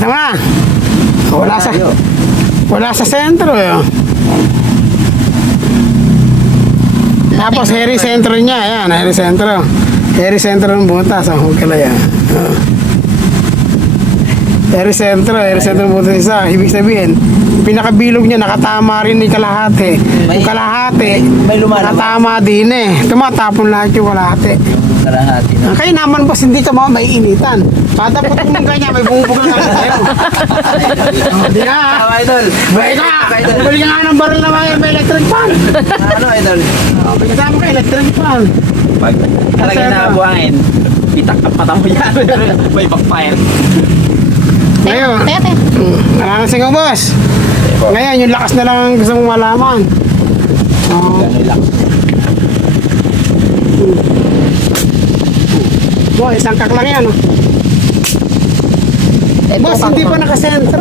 Kita mo na. Wala sa sentro eh. Tapos hairy center niya. Ayan, hairy center. Hairy center ng butas. Hukala yan. Hairy center ng butas isa. Ibig sabihin, pinakabilog niya nakatama rin ni kalahati. Yung kalahati, nakatama din eh. Tumatapon lahat yung kalahati. Kalahati na. Kaya naman boss, hindi ka mga maiinitan. Patapos kung kanya, may bumubog na lang sa'yo. Hindi nga. Idol. Balik ka. Balik ka nga ng baril na may electric fan. Ano, Idol? Kasama ka electric fan. Pag talaga nabuhangin, pitak ang mata mo yan. May backfire. Ngayon, nakakasing ko boss. Ngayon, yung lakas na lang ang gusto mong malaman. Gano'y lang. Boy, isang kak lang yan. Boss, hindi pa nakasentro.